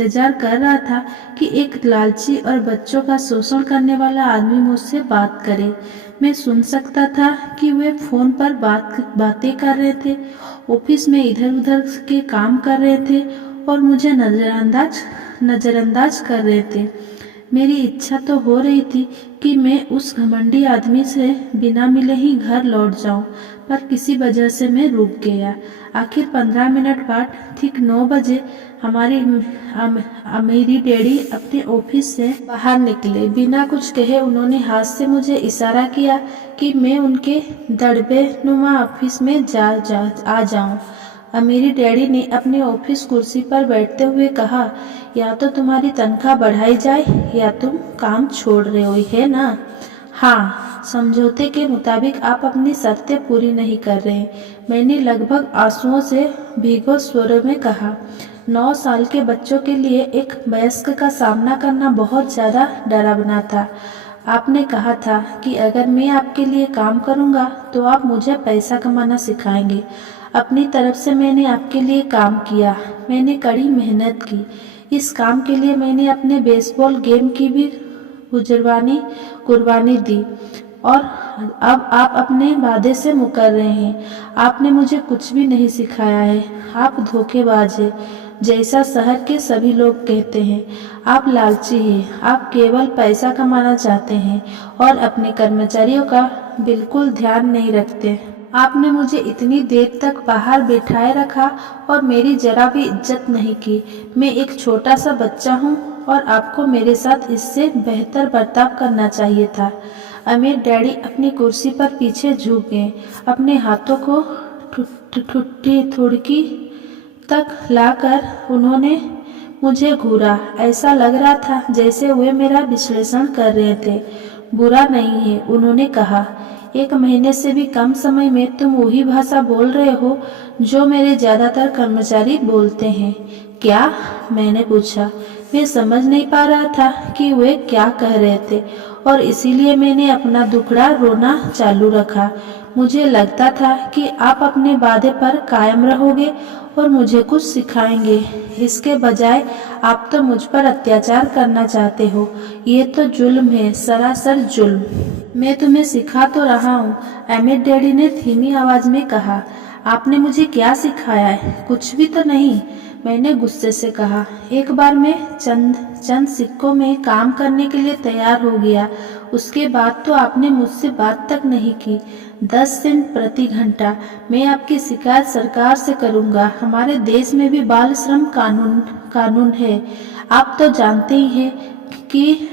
इंतजार कर रहा था कि एक लालची और बच्चों का शोषण करने वाला आदमी मुझसे बात करे। मैं सुन सकता था कि वे फोन पर बातें कर रहे थे, ऑफिस में इधर उधर के काम कर रहे थे और मुझे नजरअंदाज कर रहे थे। मेरी इच्छा तो हो रही थी कि मैं उस घमंडी आदमी से बिना मिले ही घर लौट जाऊं, पर किसी वजह से मैं रुक गया। आखिर 15 मिनट बाद ठीक 9 बजे मेरी डैडी अपने ऑफिस से बाहर निकले। बिना कुछ कहे उन्होंने हाथ से मुझे इशारा किया कि मैं उनके दड़बे नुमा ऑफिस में आ जाऊं। मेरी डैडी ने अपने ऑफिस कुर्सी पर बैठते हुए कहा, या तो तुम्हारी तनख्वाह बढ़ाई जाए या तुम काम छोड़ रहे हो, है ना? हाँ, समझौते के मुताबिक आप अपनी शर्तें पूरी नहीं कर रहे, मैंने लगभग आंसुओं से भीगे स्वर में कहा। 9 साल के बच्चों के लिए एक वयस्क का सामना करना बहुत ज्यादा डरावना था। आपने कहा था कि अगर मैं आपके लिए काम करूंगा तो आप मुझे पैसा कमाना सिखाएंगे। अपनी तरफ से मैंने आपके लिए काम किया, मैंने कड़ी मेहनत की। इस काम के लिए मैंने अपने बेसबॉल गेम की भी कुर्बानी दी और अब आप अपने वादे से मुकर रहे हैं। आपने मुझे कुछ भी नहीं सिखाया है। आप धोखेबाज हैं, जैसा शहर के सभी लोग कहते हैं। आप लालची हैं, आप केवल पैसा कमाना चाहते हैं और अपने कर्मचारियों का बिल्कुल ध्यान नहीं रखते। आपने मुझे इतनी देर तक बाहर बैठाए रखा और मेरी जरा भी इज्जत नहीं की। मैं एक छोटा सा बच्चा हूँ और आपको मेरे साथ इससे बेहतर बर्ताव करना चाहिए था। अमीर डैडी अपनी कुर्सी पर पीछे झुक गए। अपने हाथों को थुड़की तक लाकर उन्होंने मुझे घूरा। ऐसा लग रहा था जैसे वे मेरा विश्लेषण कर रहे थे। बुरा नहीं है, उन्होंने कहा। 1 महीने से भी कम समय में तुम वही भाषा बोल रहे हो जो मेरे ज्यादातर कर्मचारी बोलते हैं। क्या? मैंने पूछा। मैं समझ नहीं पा रहा था कि वे क्या कह रहे थे और इसीलिए मैंने अपना दुखड़ा रोना चालू रखा। मुझे लगता था कि आप अपने वादे पर कायम रहोगे और मुझे कुछ सिखाएंगे। इसके बजाय आप तो मुझ पर अत्याचार करना चाहते हो। ये तो जुल्म है, सरासर जुल्म। मैं तुम्हें सिखा तो रहा हूँ, अमित डैडी ने धीमी आवाज में कहा। आपने मुझे क्या सिखाया है? कुछ भी तो नहीं, मैंने गुस्से से कहा। एक बार मैं चंद सिक्कों में काम करने के लिए तैयार हो गया, उसके बाद तो आपने मुझसे बात तक नहीं की। 10 सेंट प्रति घंटा। मैं आपकी शिकायत सरकार से करूंगा। हमारे देश में भी बाल श्रम कानून है। आप तो जानते ही हैं कि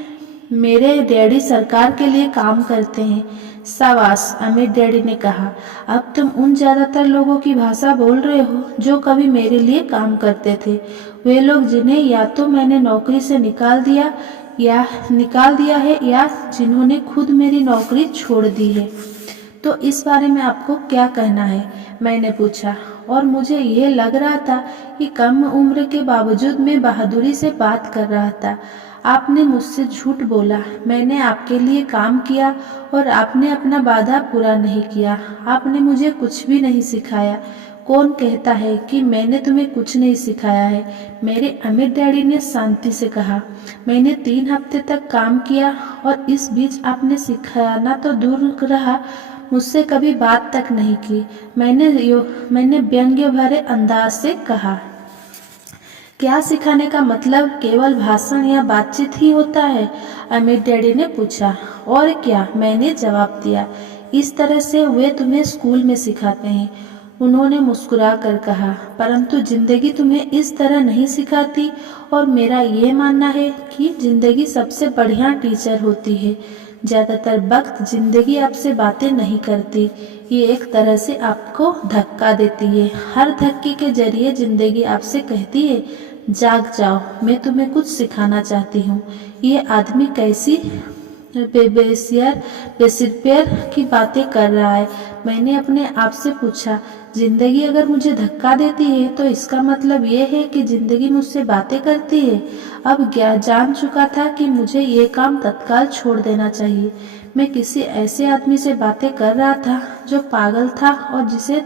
मेरे डैडी सरकार के लिए काम करते हैं। शाबाश, अमित डैडी ने कहा। अब तुम उन ज्यादातर लोगों की भाषा बोल रहे हो जो कभी मेरे लिए काम करते थे। वे लोग जिन्हें या तो मैंने नौकरी से निकाल दिया है या जिन्होंने खुद मेरी नौकरी छोड़ दी है। तो इस बारे में आपको क्या कहना है? मैंने पूछा और मुझे ये लग रहा था कि कम उम्र के बावजूद मैं बहादुरी से बात कर रहा था। आपने मुझसे झूठ बोला, मैंने आपके लिए काम किया और आपने अपना वादा पूरा नहीं किया। आपने मुझे कुछ भी नहीं सिखाया। कौन कहता है कि मैंने तुम्हें कुछ नहीं सिखाया है? मेरे अमित डैडी ने शांति से कहा। मैंने 3 हफ्ते तक काम किया और इस बीच आपने सिखाना तो दूर रहा, मुझसे कभी बात तक नहीं की। मैंने व्यंग्य भरे अंदाज से कहा। क्या सिखाने का मतलब केवल भाषण या बातचीत ही होता है? अमित डैडी ने पूछा। और क्या, मैंने जवाब दिया। इस तरह से वे तुम्हें स्कूल में सिखाते हैं, उन्होंने मुस्कुरा कर कहा, परंतु जिंदगी तुम्हें इस तरह नहीं सिखाती और मेरा ये मानना है कि जिंदगी सबसे बढ़िया टीचर होती है। ज्यादातर वक्त जिंदगी आपसे बातें नहीं करती, ये एक तरह से आपको धक्का देती है। हर धक्के के जरिए जिंदगी आपसे कहती है, जाग जाओ, मैं तुम्हें कुछ सिखाना चाहती हूँ। ये आदमी कैसी बेसिर की बातें कर रहा है। मैंने अपने आप से पूछा, जिंदगी अगर मुझे धक्का देती है तो इसका मतलब ये है कि जिंदगी मुझसे बातें करती है। अब जान चुका था कि मुझे ये काम तत्काल छोड़ देना चाहिए। मैं किसी ऐसे आदमी से बातें कर रहा था जो पागल था और जिसे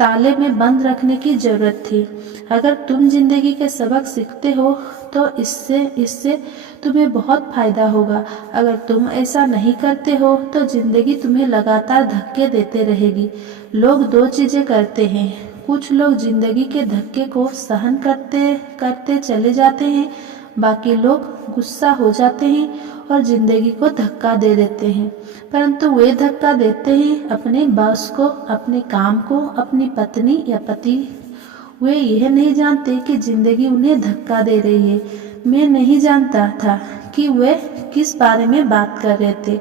ताले में बंद रखने की जरूरत थी। अगर तुम जिंदगी के सबक सीखते हो तो इससे इससे तुम्हें बहुत फायदा होगा। अगर तुम ऐसा नहीं करते हो तो जिंदगी तुम्हें लगातार धक्के देते रहेगी। लोग दो चीजें करते हैं, कुछ लोग जिंदगी के धक्के को सहन करते करते चले जाते हैं, बाकी लोग गुस्सा हो जाते हैं और जिंदगी को धक्का दे देते हैं। परंतु वे धक्का देते हैं अपने बॉस को, अपने काम को, अपनी पत्नी या पति। वे यह नहीं जानते कि जिंदगी उन्हें धक्का दे रही है। मैं नहीं जानता था कि वे किस बारे में बात कर रहे थे।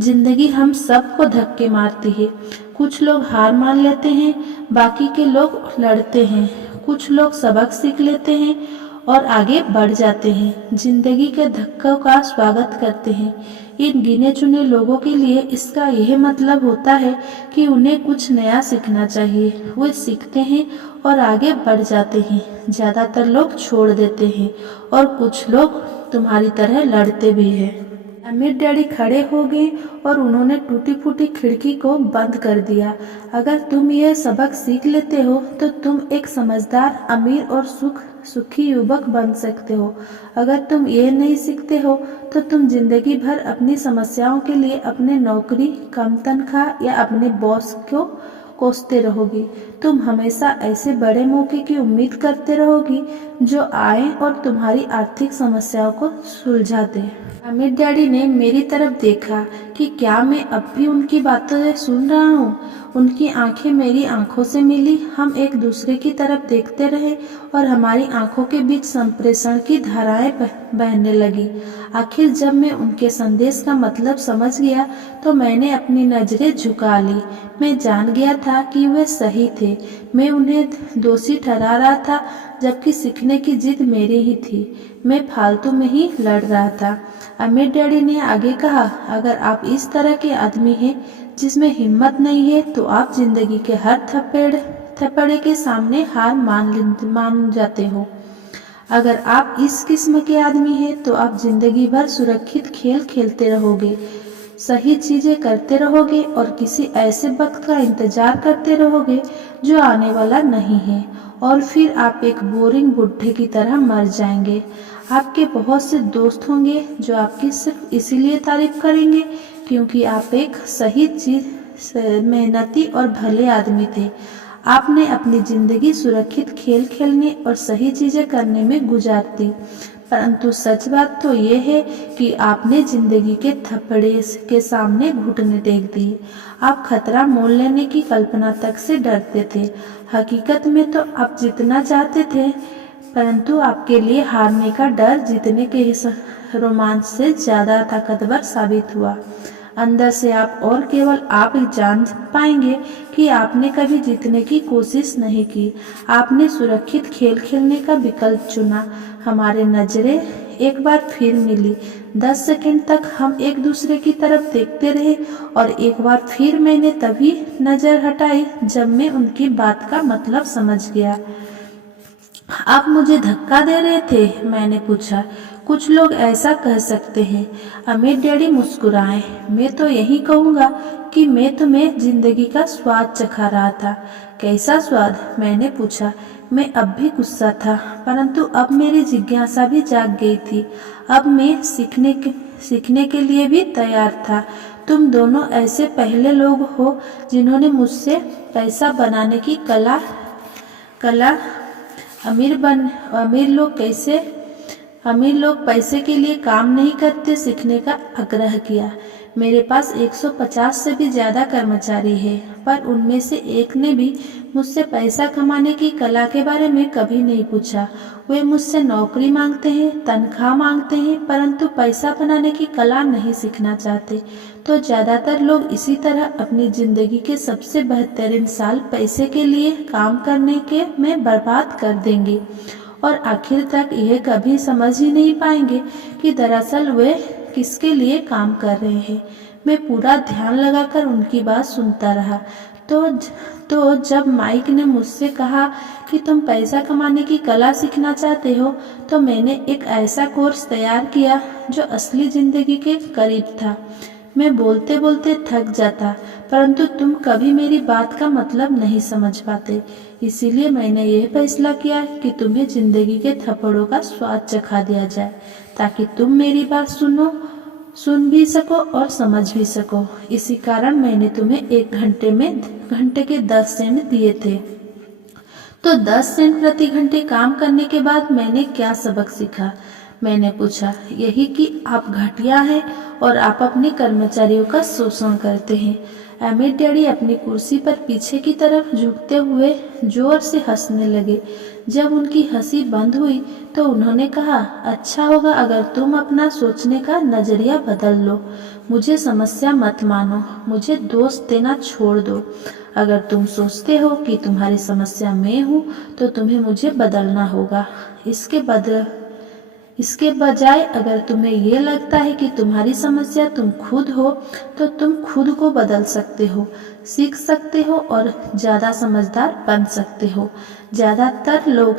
जिंदगी हम सबको धक्के मारती है। कुछ लोग हार मान लेते हैं, बाकी के लोग लड़ते हैं। कुछ लोग सबक सीख लेते हैं और आगे बढ़ जाते हैं, जिंदगी के धक्कों का स्वागत करते हैं। इन गिने चुने लोगों के लिए इसका यह मतलब होता है कि उन्हें कुछ नया सीखना चाहिए। वे सीखते हैं और आगे बढ़ जाते हैं। ज्यादातर लोग छोड़ देते हैं और कुछ लोग तुम्हारी तरह लड़ते भी हैं। अमीर डैडी खड़े हो गए और उन्होंने टूटी फूटी खिड़की को बंद कर दिया। अगर तुम यह सबक सीख लेते हो तो तुम एक समझदार, अमीर और सुखी युवक बन सकते हो। अगर तुम ये नहीं सीखते हो तो तुम जिंदगी भर अपनी समस्याओं के लिए अपने नौकरी, कम तनख्वाह या अपने बॉस को कोसते रहोगी। तुम हमेशा ऐसे बड़े मौके की उम्मीद करते रहोगी जो आए और तुम्हारी आर्थिक समस्याओं को सुलझा दे। अमीर डैडी ने मेरी तरफ देखा कि क्या मैं अब भी उनकी बातें सुन रहा हूँ। उनकी आंखें मेरी आंखों से मिली। हम एक दूसरे की तरफ देखते रहे और हमारी आंखों के बीच संप्रेषण की धाराएं बहने लगी। आखिर जब मैं उनके संदेश का मतलब समझ गया तो मैंने अपनी नजरें झुका ली। मैं जान गया था कि वे सही थे। मैं उन्हें दोषी ठहरा रहा था, जबकि सीखने की जिद मेरी ही थी। मैं फालतू में ही लड़ रहा था। अमीर डैडी ने आगे कहा, अगर आप इस तरह के आदमी हैं जिसमें हिम्मत नहीं है तो आप जिंदगी के हर थप्पड़े के सामने हार मान जाते हो। अगर आप इस किस्म के आदमी हैं तो आप जिंदगी भर सुरक्षित खेल खेलते रहोगे, सही चीजें करते रहोगे और किसी ऐसे वक्त का इंतजार करते रहोगे जो आने वाला नहीं है, और फिर आप एक बोरिंग बुढ़े की तरह मर जाएंगे। आपके बहुत से दोस्त होंगे जो आपकी सिर्फ इसीलिए तारीफ करेंगे क्योंकि आप एक सही चीज, मेहनती और भले आदमी थे। आपने अपनी जिंदगी सुरक्षित खेल खेलने और सही चीजें करने में गुजार दी। परंतु सच बात तो ये है कि आपने जिंदगी के थप्पड़े के सामने घुटने टेक दिए। आप खतरा मोल लेने की कल्पना तक से डरते थे। हकीकत में तो आप जीतना चाहते थे, परंतु आपके लिए हारने का डर जीतने के रोमांच से ज्यादा ताकतवर साबित हुआ। अंदर से आप और केवल आप ही जान पाएंगे कि आपने कभी जीतने की कोशिश नहीं की। आपने सुरक्षित खेल खेलने का विकल्प चुना। हमारे नजरें एक बार फिर मिली। 10 सेकंड तक हम एक दूसरे की तरफ देखते रहे और एक बार फिर मैंने तभी नजर हटाई जब मैं उनकी बात का मतलब समझ गया। आप मुझे धक्का दे रहे थे? मैंने पूछा। कुछ लोग ऐसा कह सकते हैं। अमीर डैडी मुस्कुराए। मैं तो यही कहूँगा कि मैं तुम्हें जिंदगी का स्वाद चखा रहा था। कैसा स्वाद? मैंने पूछा। मैं अब भी गुस्सा था, परंतु अब मेरी जिज्ञासा भी जाग गई थी। अब मैं सीखने के लिए भी तैयार था। तुम दोनों ऐसे पहले लोग हो जिन्होंने मुझसे पैसा बनाने की कला अमीर लोग पैसे के लिए काम नहीं करते सीखने का आग्रह किया। मेरे पास 150 से भी ज्यादा कर्मचारी हैं, पर उनमें से एक ने भी मुझसे पैसा कमाने की कला के बारे में कभी नहीं पूछा। वे मुझसे नौकरी मांगते हैं, तनख्वाह मांगते हैं, परंतु पैसा बनाने की कला नहीं सीखना चाहते। तो ज्यादातर लोग इसी तरह अपनी जिंदगी के सबसे बेहतरीन साल पैसे के लिए काम करने के में बर्बाद कर देंगे और आखिर तक यह कभी समझ ही नहीं पाएंगे कि दरअसल वे किसके लिए काम कर रहे हैं। मैं पूरा ध्यान लगाकर उनकी बात सुनता रहा। तो जब माइक ने मुझसे कहा कि तुम पैसा कमाने की कला सीखना चाहते हो, तो मैंने एक ऐसा कोर्स तैयार किया जो असली जिंदगी के करीब था। मैं बोलते बोलते थक जाता, परंतु तुम कभी मेरी बात का मतलब नहीं समझ पाते। इसीलिए मैंने यह फैसला किया कि तुम्हें जिंदगी के थप्पड़ों का स्वाद चखा दिया जाए, ताकि तुम मेरी बात सुन भी सको और समझ भी सको। इसी कारण मैंने तुम्हें 1 घंटे के 10 सेंट दिए थे। तो 10 सेंट प्रति घंटे काम करने के बाद मैंने क्या सबक सीखा? मैंने पूछा। यही कि आप घटिया हैं और आप अपने कर्मचारियों का शोषण करते हैं। अमित डैडी अपनी कुर्सी पर पीछे की तरफ झुकते हुए जोर से हंसने लगे। जब उनकी हंसी बंद हुई तो उन्होंने कहा, अच्छा होगा अगर तुम अपना सोचने का नजरिया बदल लो। मुझे समस्या मत मानो, मुझे दोष देना छोड़ दो। अगर तुम सोचते हो कि तुम्हारी समस्या मैं हूँ तो तुम्हें मुझे बदलना होगा। इसके बजाय अगर तुम्हें ये लगता है कि तुम्हारी समस्या तुम खुद हो तो तुम खुद को बदल सकते हो, सीख सकते हो और ज़्यादा समझदार बन सकते हो। ज़्यादातर लोग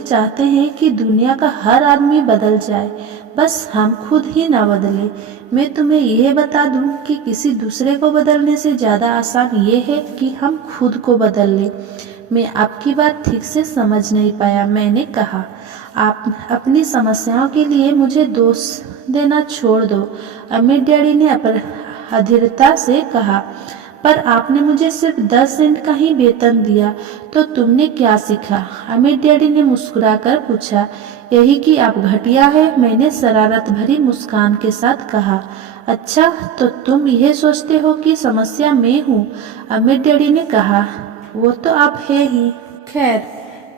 चाहते हैं कि दुनिया का हर आदमी बदल जाए, बस हम खुद ही ना बदले। मैं तुम्हें यह बता दूं कि किसी दूसरे को बदलने से ज़्यादा आसान ये है कि हम खुद को बदल लें। मैं आपकी बात ठीक से समझ नहीं पाया। मैंने कहा, आप अपनी समस्याओं के लिए मुझे दोष देना छोड़ दो। अमित डैडी ने अधीरता से कहा, पर आपने मुझे सिर्फ 10 सेंट का ही वेतन दिया, तो तुमने क्या सीखा? अमित डैडी ने मुस्कुराकर पूछा। यही कि आप घटिया है, मैंने शरारत भरी मुस्कान के साथ कहा। अच्छा, तो तुम यह सोचते हो कि समस्या मैं हूँ? अमित डैडी ने कहा, वो तो आप है ही। खैर,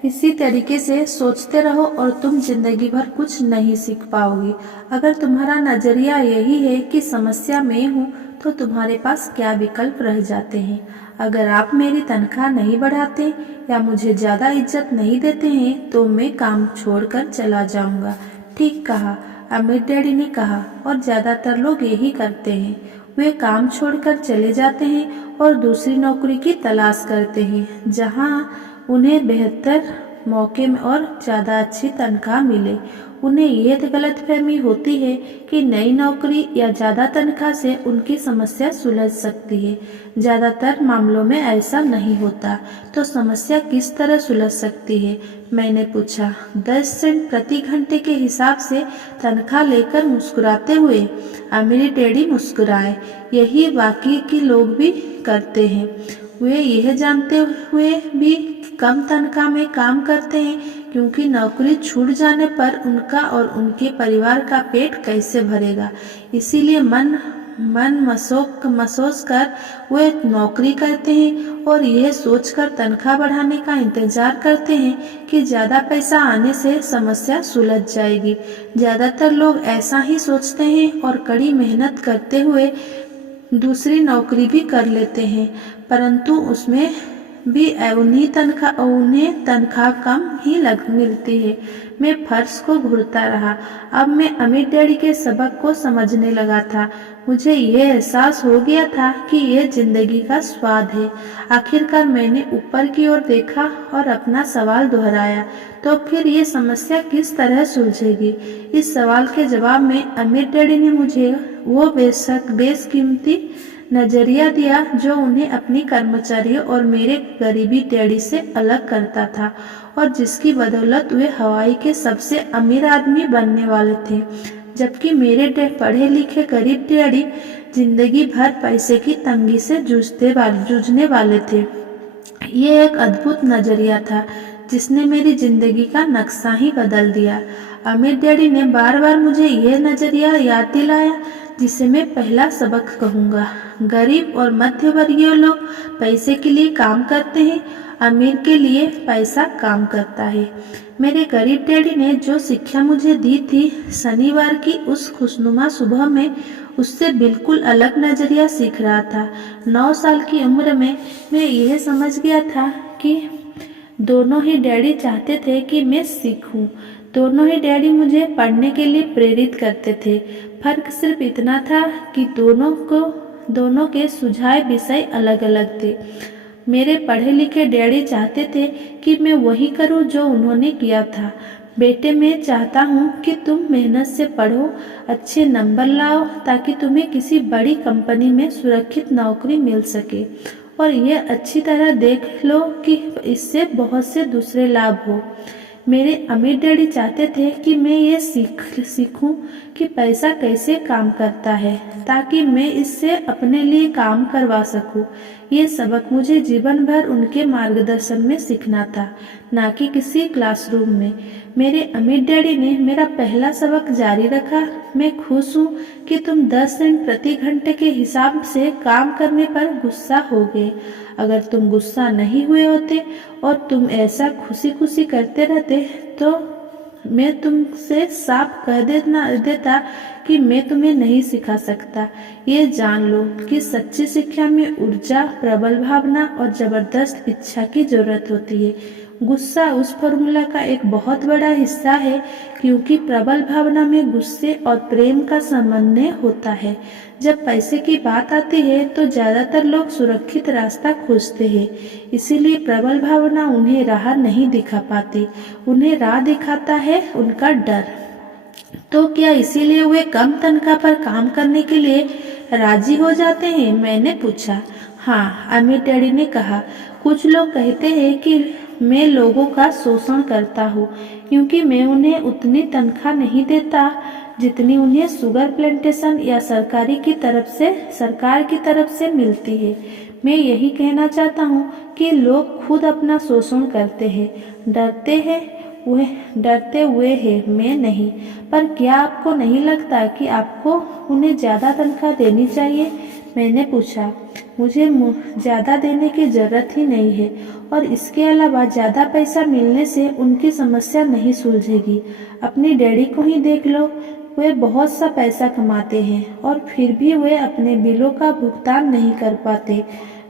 इसी तरीके से सोचते रहो और तुम जिंदगी भर कुछ नहीं सीख पाओगी। अगर तुम्हारा नजरिया यही है कि समस्या मैं हूँ, तो तुम्हारे पास क्या विकल्प रह जाते हैं? अगर आप मेरी तनख्वाह नहीं बढ़ाते या मुझे ज़्यादा इज्जत नहीं देते हैं तो मैं काम छोड़कर चला जाऊंगा। ठीक कहा, अमित डैडी ने कहा, और ज़्यादातर लोग यही करते हैं। वे काम छोड़कर चले जाते हैं और दूसरी नौकरी की तलाश करते हैं जहाँ उन्हें बेहतर मौके और ज़्यादा अच्छी तनख्वाह मिले। उन्हें यह गलतफहमी होती है कि नई नौकरी या ज़्यादा तनख्वाह से उनकी समस्या सुलझ सकती है। ज़्यादातर मामलों में ऐसा नहीं होता। तो समस्या किस तरह सुलझ सकती है? मैंने पूछा। 10 सेंट प्रति घंटे के हिसाब से तनख्वाह लेकर मुस्कुराते हुए अमीर डैडी मुस्कुराए। यही बाकी के लोग भी करते हैं। वे यह जानते हुए भी कम तनख्वाह में काम करते हैं क्योंकि नौकरी छूट जाने पर उनका और उनके परिवार का पेट कैसे भरेगा। इसीलिए मन मसोस कर वे नौकरी करते हैं और यह सोचकर तनख्वाह बढ़ाने का इंतजार करते हैं कि ज़्यादा पैसा आने से समस्या सुलझ जाएगी। ज़्यादातर लोग ऐसा ही सोचते हैं और कड़ी मेहनत करते हुए दूसरी नौकरी भी कर लेते हैं, परंतु उसमें भी उन्हें तनख्वाह कम ही मिलती है। मैं फर्श को घूरता रहा। अब मैं अमित डैडी के सबक को समझने लगा था। मुझे यह एहसास हो गया था कि यह जिंदगी का स्वाद है। आखिरकार मैंने ऊपर की ओर देखा और अपना सवाल दोहराया, तो फिर ये समस्या किस तरह सुलझेगी? इस सवाल के जवाब में अमित डैडी ने मुझे वो बेशकीमती नजरिया दिया जो उन्हें अपनी कर्मचारियों और मेरे गरीबी डैडी से अलग करता था और जिसकी बदौलत वे हवाई के सबसे अमीर आदमी बनने वाले थे, जबकि मेरे पढ़े लिखे गरीब डैडी जिंदगी भर पैसे की तंगी से जूझने वाले थे। ये एक अद्भुत नजरिया था जिसने मेरी जिंदगी का नक्शा ही बदल दिया। अमित डैडी ने बार बार मुझे यह नजरिया याद दिलाया जिसे मैं पहला सबक कहूँगा। गरीब और मध्य वर्गीय लोग पैसे के लिए काम करते हैं, अमीर के लिए पैसा काम करता है। मेरे गरीब डैडी ने जो शिक्षा मुझे दी थी, शनिवार की उस खुशनुमा सुबह में उससे बिल्कुल अलग नजरिया सीख रहा था। 9 साल की उम्र में मैं यह समझ गया था कि दोनों ही डैडी चाहते थे कि मैं सीखूं। दोनों ही डैडी मुझे पढ़ने के लिए प्रेरित करते थे। फर्क सिर्फ इतना था कि दोनों के सुझाए विषय अलग अलग थे। मेरे पढ़े लिखे डैडी चाहते थे कि मैं वही करूं जो उन्होंने किया था। बेटे, मैं चाहता हूँ कि तुम मेहनत से पढ़ो, अच्छे नंबर लाओ, ताकि तुम्हें किसी बड़ी कंपनी में सुरक्षित नौकरी मिल सके। और ये अच्छी तरह देख लो कि इससे बहुत से दूसरे लाभ हो। मेरे अमीर डैडी चाहते थे कि मैं ये सीखूं कि पैसा कैसे काम करता है, ताकि मैं इससे अपने लिए काम करवा सकूं। ये सबक मुझे जीवन भर उनके मार्गदर्शन में सीखना था, ना कि किसी क्लासरूम में। मेरे अमीर डैडी ने मेरा पहला सबक जारी रखा। मैं खुश हूँ कि तुम 10 सेंट प्रति घंटे के हिसाब से काम करने पर गुस्सा हो गए। अगर तुम गुस्सा नहीं हुए होते और तुम ऐसा खुशी खुशी करते रहते तो मैं तुमसे साफ कह देता कि मैं तुम्हें नहीं सिखा सकता। ये जान लो कि सच्ची शिक्षा में ऊर्जा, प्रबल भावना और जबरदस्त इच्छा की जरूरत होती है। गुस्सा उस फॉर्मूला का एक बहुत बड़ा हिस्सा है, क्योंकि प्रबल भावना में गुस्से और प्रेम का समन्वय होता है। जब पैसे की बात आती है तो ज्यादातर लोग सुरक्षित रास्ता खोजते हैं, इसीलिए प्रबल भावना उन्हें राह नहीं दिखा पाती। उन्हें राह दिखाता है उनका डर। तो क्या इसीलिए वे कम तनख्वाह पर काम करने के लिए राजी हो जाते हैं? मैंने पूछा। हाँ, अमित डैडी ने कहा। कुछ लोग कहते हैं कि मैं लोगों का शोषण करता हूँ, क्योंकि मैं उन्हें उतनी तनख्वाह नहीं देता जितनी उन्हें शुगर प्लांटेशन या सरकार की तरफ से मिलती है। मैं यही कहना चाहता हूँ कि लोग खुद अपना शोषण करते हैं, डरते हुए हैं, मैं नहीं। पर क्या आपको नहीं लगता कि आपको उन्हें ज्यादा तनख्वाह देनी चाहिए? मैंने पूछा। मुझे ज्यादा देने की जरूरत ही नहीं है, और इसके अलावा ज्यादा पैसा मिलने से उनकी समस्या नहीं सुलझेगी। अपनी डैडी को ही देख लो, वे बहुत सा पैसा कमाते हैं और फिर भी वे अपने बिलों का भुगतान नहीं कर पाते।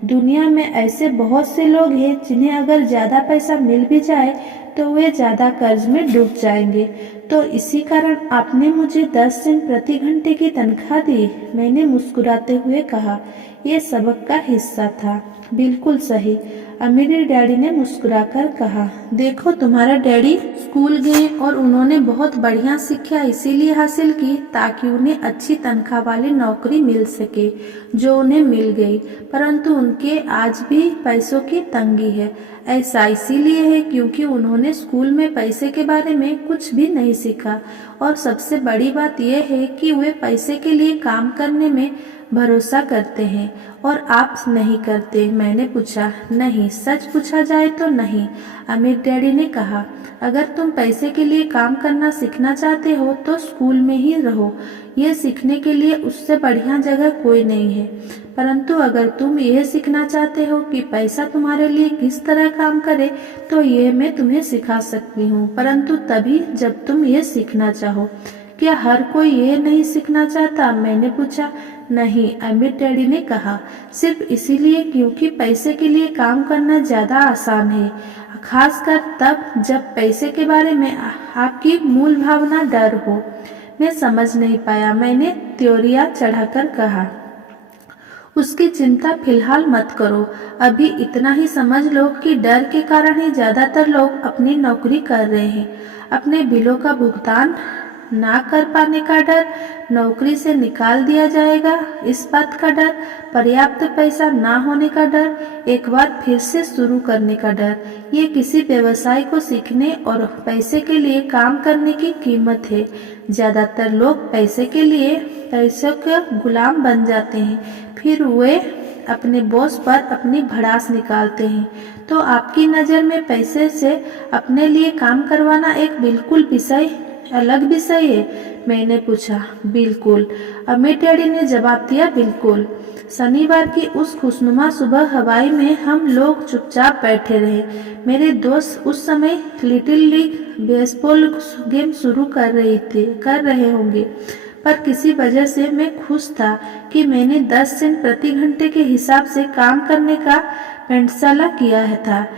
दुनिया में ऐसे बहुत से लोग हैं जिन्हें अगर ज्यादा पैसा मिल भी जाए तो वे ज्यादा कर्ज में डूब जाएंगे। तो इसी कारण आपने मुझे 10 सेंट प्रति घंटे की तनख्वाह दी। मैंने मुस्कुराते हुए कहा। यह सबक का हिस्सा था। बिल्कुल सही, मेरे डैडी ने मुस्कुराकर कहा। देखो, तुम्हारा डैडी स्कूल गए और उन्होंने बहुत बढ़िया शिक्षा इसीलिए हासिल की ताकि उन्हें अच्छी तनख्वाह वाली नौकरी मिल सके, जो उन्हें मिल गई। परंतु उनके आज भी पैसों की तंगी है। ऐसा इसीलिए है क्योंकि उन्होंने स्कूल में पैसे के बारे में कुछ भी नहीं सीखा, और सबसे बड़ी बात यह है कि वे पैसे के लिए काम करने में भरोसा करते हैं और आप नहीं करते। मैंने पूछा। नहीं, सच पूछा जाए तो नहीं, अमित डैडी ने कहा। अगर तुम पैसे के लिए काम करना सीखना चाहते हो तो स्कूल में ही रहो। ये सीखने के लिए उससे बढ़िया जगह कोई नहीं है। परंतु अगर तुम यह सीखना चाहते हो कि पैसा तुम्हारे लिए किस तरह काम करे, तो यह मैं तुम्हें सिखा सकती हूँ, परंतु तभी जब तुम ये सीखना चाहो। क्या हर कोई यह नहीं सीखना चाहता? मैंने पूछा। नहीं, अमित डैडी ने कहा। सिर्फ इसीलिए क्योंकि पैसे के लिए काम करना ज्यादा आसान है, खासकर तब जब पैसे के बारे में आपकी मूल भावना डर हो। मैं समझ नहीं पाया। मैंने त्योरिया चढ़ाकर कहा। उसकी चिंता फिलहाल मत करो। अभी इतना ही समझ लो कि डर के कारण ही ज्यादातर लोग अपनी नौकरी कर रहे हैं। अपने बिलों का भुगतान ना कर पाने का डर, नौकरी से निकाल दिया जाएगा इस बात का डर, पर्याप्त पैसा ना होने का डर, एक बार फिर से शुरू करने का डर। ये किसी व्यवसाय को सीखने और पैसे के लिए काम करने की कीमत है। ज्यादातर लोग पैसे के लिए पैसों के गुलाम बन जाते हैं, फिर वे अपने बॉस पर अपनी भड़ास निकालते हैं। तो आपकी नज़र में पैसे से अपने लिए काम करवाना एक बिल्कुल अलग विषय है? मैंने पूछा। बिल्कुल, अमित डैडी ने जवाब दिया। बिल्कुल। शनिवार की उस खुशनुमा सुबह हवाई में हम लोग चुपचाप बैठे रहे। मेरे दोस्त उस समय लिटिल लीग बेसबॉल गेम शुरू कर रहे होंगे, पर किसी वजह से मैं खुश था कि मैंने 10 सेंट प्रति घंटे के हिसाब से काम करने का फैसला किया था।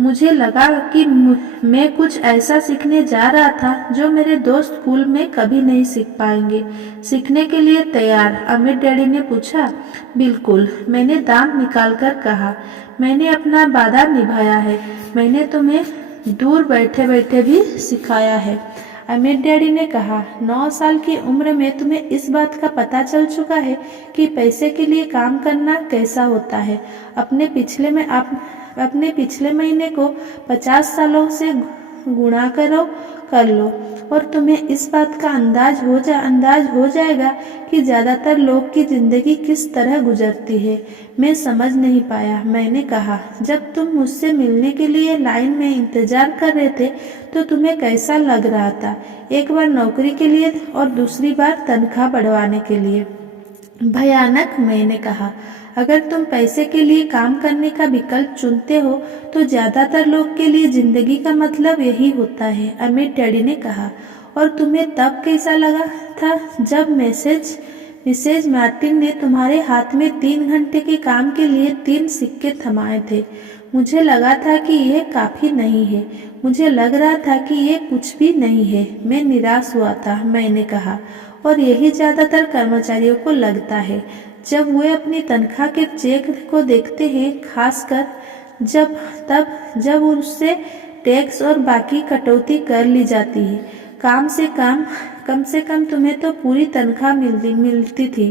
मुझे लगा कि मैं कुछ ऐसा सीखने जा रहा था जो मेरे दोस्त स्कूल में कभी नहीं सीख पाएंगे। सीखने के लिए तैयार? अमित डैडी ने पूछा। बिल्कुल, मैंने दांत निकालकर कहा। मैंने अपना वादा निभाया है। मैंने तुम्हें दूर बैठे बैठे भी सिखाया है। अमीर डैडी ने कहा, 9 साल की उम्र में तुम्हें इस बात का पता चल चुका है कि पैसे के लिए काम करना कैसा होता है। अपने पिछले महीने को 50 सालों से गुणा कर लो और तुम्हें इस बात का अंदाज हो जाएगा कि ज़्यादातर लोग की ज़िंदगी किस तरह गुजरती है। मैं समझ नहीं पाया। मैंने कहा, जब तुम मुझसे मिलने के लिए लाइन में इंतजार कर रहे थे तो तुम्हें कैसा लग रहा था? एक बार नौकरी के लिए और दूसरी बार तनख्वाह बढ़वाने के लिए। भयानक, मैंने कहा। अगर तुम पैसे के लिए काम करने का विकल्प चुनते हो तो ज्यादातर लोग के लिए जिंदगी का मतलब यही होता है, अमीर डैडी ने कहा। और तुम्हें तब कैसा लगा था जब मिसेज मार्टिन ने तुम्हारे हाथ में 3 घंटे के काम के लिए 3 सिक्के थमाए थे? मुझे लगा था कि यह काफी नहीं है। मुझे लग रहा था कि यह कुछ भी नहीं है। मैं निराश हुआ था, मैंने कहा। और यही ज्यादातर कर्मचारियों को लगता है जब वे अपनी तनख्वाह के चेक को देखते हैं, खासकर जब उससे टैक्स और बाकी कटौती कर ली जाती है। कम से कम तुम्हें तो पूरी तनख्वाह मिलती थी,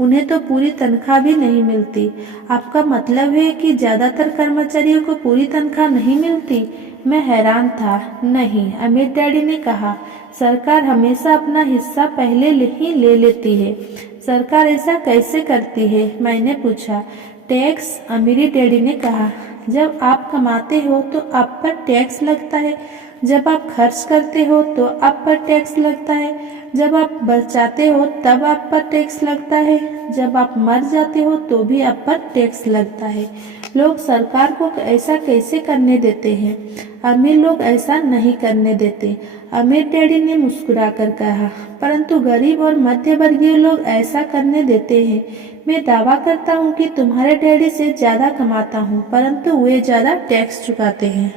उन्हें तो पूरी तनख्वाह भी नहीं मिलती। आपका मतलब है कि ज्यादातर कर्मचारियों को पूरी तनख्वाह नहीं मिलती? मैं हैरान था। नहीं, अमीर डैडी ने कहा, सरकार हमेशा अपना हिस्सा पहले ही ले लेती है। सरकार ऐसा कैसे करती है? मैंने पूछा। टैक्स, अमीरी डैडी ने कहा। जब आप कमाते हो तो आप पर टैक्स लगता है, जब आप खर्च करते हो तो आप पर टैक्स लगता है, जब आप बचाते हो तब आप पर टैक्स लगता है, जब आप मर जाते हो तो भी आप पर टैक्स लगता है। लोग सरकार को ऐसा कैसे करने देते हैं? अमीर लोग ऐसा नहीं करने देते, अमीर डैडी ने मुस्कुराकर कहा। परंतु गरीब और मध्य वर्गीय लोग ऐसा करने देते हैं। मैं दावा करता हूँ कि तुम्हारे डैडी से ज्यादा कमाता हूँ, परंतु वे ज्यादा टैक्स चुकाते हैं।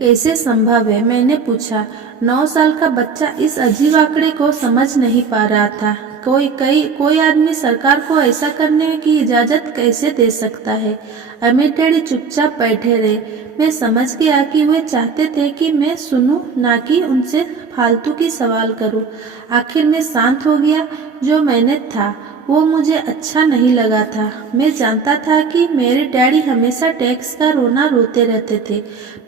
कैसे संभव है? मैंने पूछा। 9 साल का बच्चा इस अजीब आंकड़े को समझ नहीं पा रहा था। कोई आदमी सरकार को ऐसा करने की इजाजत कैसे दे सकता है? अमीर डैडी चुपचाप बैठे रहे। मैं समझ गया कि वे चाहते थे कि मैं सुनूं, ना कि उनसे फालतू की सवाल करूं। आखिर मैं शांत हो गया। जो मैंने था वो मुझे अच्छा नहीं लगा था। मैं जानता था कि मेरे डैडी हमेशा टैक्स का रोना रोते रहते थे,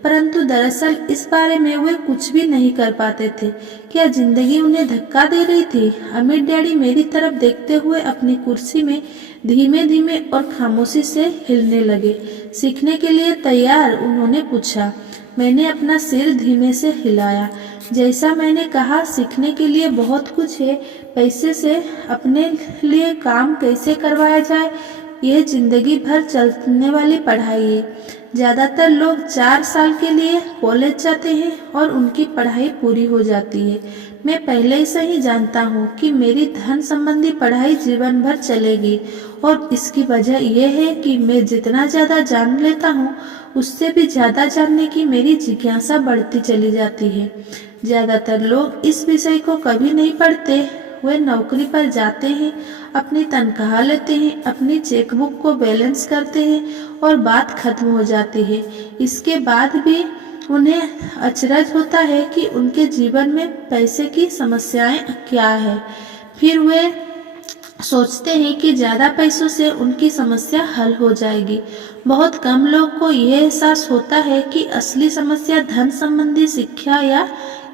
परंतु दरअसल इस बारे में वे कुछ भी नहीं कर पाते थे। क्या जिंदगी उन्हें धक्का दे रही थी? अमीर डैडी मेरी तरफ देखते हुए अपनी कुर्सी में धीमे धीमे और खामोशी से हिलने लगे। सीखने के लिए तैयार? उन्होंने पूछा। मैंने अपना सिर धीमे से हिलाया। जैसा मैंने कहा, सीखने के लिए बहुत कुछ है। पैसे से अपने लिए काम कैसे करवाया जाए, यह जिंदगी भर चलने वाली पढ़ाई है। ज्यादातर लोग 4 साल के लिए कॉलेज जाते हैं और उनकी पढ़ाई पूरी हो जाती है। मैं पहले से ही जानता हूँ कि मेरी धन संबंधी पढ़ाई जीवन भर चलेगी और इसकी वजह यह है कि मैं जितना ज्यादा जान लेता हूँ उससे भी ज्यादा जानने की मेरी जिज्ञासा बढ़ती चली जाती है। ज्यादातर लोग इस विषय को कभी नहीं पढ़ते। वे नौकरी पर जाते हैं, अपनी तनख्वाह लेते हैं, अपनी चेकबुक को बैलेंस करते हैं और बात खत्म हो जाती है। इसके बाद भी उन्हें अचरज होता है कि उनके जीवन में पैसे की समस्याएं क्या है। फिर वे सोचते हैं कि ज्यादा पैसों से उनकी समस्या हल हो जाएगी। बहुत कम लोग को यह एहसास होता है कि असली समस्या धन संबंधी शिक्षा या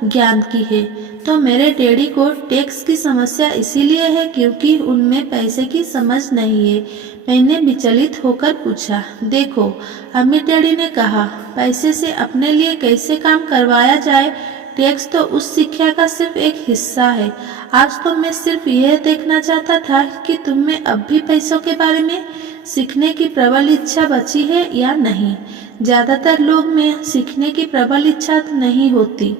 ज्ञान की है। तो मेरे डैडी को टैक्स की समस्या इसीलिए है क्योंकि उनमें पैसे की समझ नहीं है। मैंने विचलित होकर पूछा। देखो, अमीर डैडी ने कहा, पैसे से अपने लिए कैसे काम करवाया जाए, टैक्स तो उस शिक्षा का सिर्फ एक हिस्सा है। आज तो मैं सिर्फ यह देखना चाहता था कि तुम में अब भी पैसों के बारे में सीखने की प्रबल इच्छा बची है या नहीं। ज्यादातर लोग में सीखने की प्रबल इच्छा नहीं होती।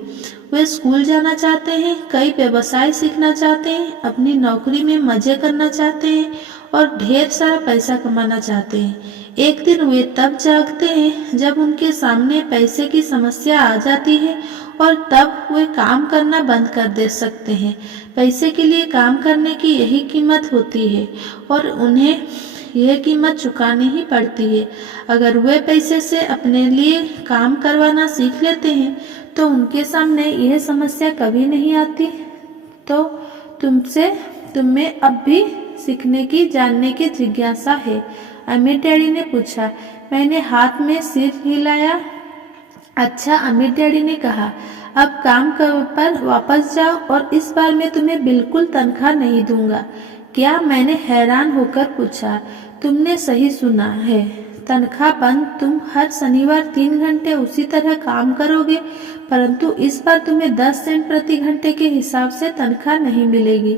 वे स्कूल जाना चाहते हैं, कई व्यवसाय सीखना चाहते हैं, अपनी नौकरी में मजे करना चाहते हैं और ढेर सारा पैसा कमाना चाहते हैं। एक दिन वे तब जागते हैं जब उनके सामने पैसे की समस्या आ जाती है और तब वे काम करना बंद कर दे सकते हैं। पैसे के लिए काम करने की यही कीमत होती है और उन्हें यह कीमत चुकानी ही पड़ती है। अगर वे पैसे से अपने लिए काम करवाना सीख लेते हैं तो उनके सामने यह समस्या कभी नहीं आती। तो तुम्हें अब भी सीखने की, जानने की जिज्ञासा है? अमीर डैडी ने पूछा। मैंने हाथ में सिर हिलाया। अच्छा, अमीर डैडी ने कहा, अब काम पर वापस जाओ और इस बार मैं तुम्हें बिल्कुल तनख्वाह नहीं दूंगा। क्या? मैंने हैरान होकर पूछा। तुमने सही सुना है, तनख्वाह बंद। तुम हर शनिवार 3 घंटे उसी तरह काम करोगे, परंतु इस बार तुम्हें 10 सेंट प्रति घंटे के हिसाब से तनख्वाह नहीं मिलेगी।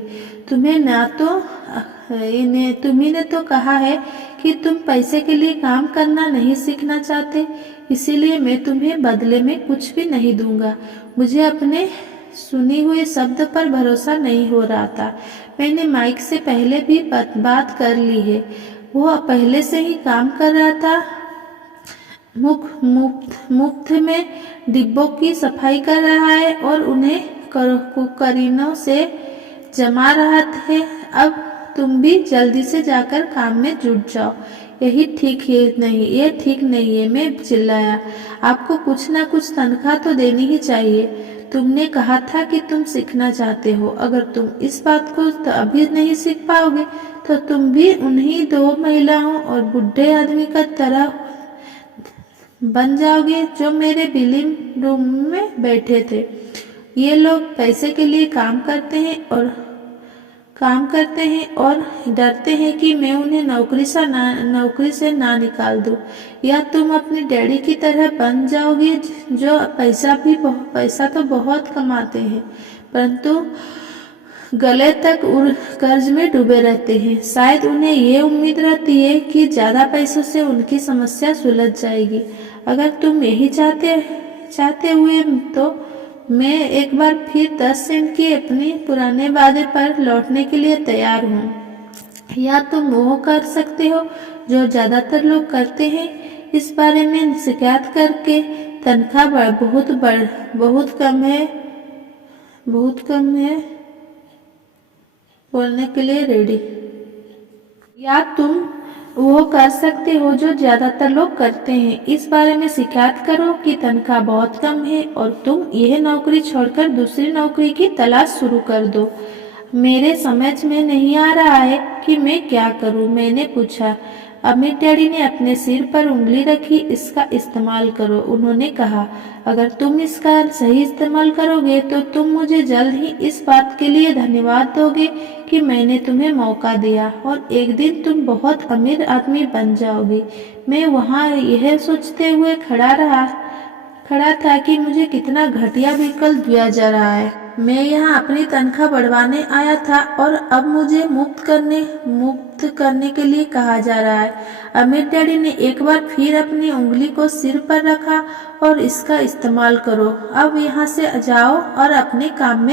तुम्ही ने तो कहा है कि तुम पैसे के लिए काम करना नहीं सीखना चाहते, इसीलिए मैं तुम्हें बदले में कुछ भी नहीं दूंगा। मुझे अपने सुनी हुए शब्द पर भरोसा नहीं हो रहा था। मैंने माइक से पहले भी बात कर ली है। वो पहले से ही काम कर रहा था। मुफ्त में डिब्बों की सफाई कर रहा है और उन्हें करीनों से जमा रहा है। अब तुम भी जल्दी से जाकर काम में जुट जाओ। ये ठीक नहीं है, मैं चिल्लाया। आपको कुछ ना कुछ तनख्वाह तो देनी ही चाहिए। तुमने कहा था कि तुम सीखना चाहते हो। अगर तुम इस बात को अभी नहीं सीख पाओगे तो तुम भी उन्हीं 2 महिलाओं और बूढ़े आदमी का तरह बन जाओगे जो मेरे बिलिंग रूम में बैठे थे। ये लोग पैसे के लिए काम करते हैं और डरते हैं कि मैं उन्हें नौकरी से ना निकाल दूं। या तुम अपने डैडी की तरह बन जाओगे जो पैसा तो बहुत कमाते हैं, परंतु गले तक कर्ज में डूबे रहते हैं। शायद उन्हें ये उम्मीद रहती है कि ज्यादा पैसों से उनकी समस्या सुलझ जाएगी। अगर तुम यही चाहते हुए तो मैं एक बार फिर 10 सेंट के अपने पुराने वादे पर लौटने के लिए तैयार हूँ। या तुम वो कर सकते हो जो ज्यादातर लोग करते हैं, इस बारे में शिकायत करके तनख्वाह बहुत कम है बोलने के लिए रेडी। या तुम वो कर सकते हो जो ज्यादातर लोग करते हैं, इस बारे में शिकायत करो कि तनख्वाह बहुत कम है और तुम यह नौकरी छोड़कर दूसरी नौकरी की तलाश शुरू कर दो। मेरे समझ में नहीं आ रहा है कि मैं क्या करूं, मैंने पूछा। अमीर डैडी ने अपने सिर पर उंगली रखी। इसका इस्तेमाल करो, उन्होंने कहा। अगर तुम इसका सही इस्तेमाल करोगे तो तुम मुझे जल्द ही इस बात के लिए धन्यवाद दोगे कि मैंने तुम्हें मौका दिया और एक दिन तुम बहुत अमीर आदमी बन जाओगे। मैं वहाँ यह सोचते हुए खड़ा था कि मुझे कितना घटिया विकल्प दिया जा रहा है। मैं यहाँ अपनी तनख्वाह बढ़वाने आया था और अब मुझे मुक्त करने के लिए कहा जा रहा है। अमीर डैडी ने एक बार फिर अपनी उंगली को सिर पर रखा। और इसका इस्तेमाल करो। अब यहाँ से जाओ और अपने काम में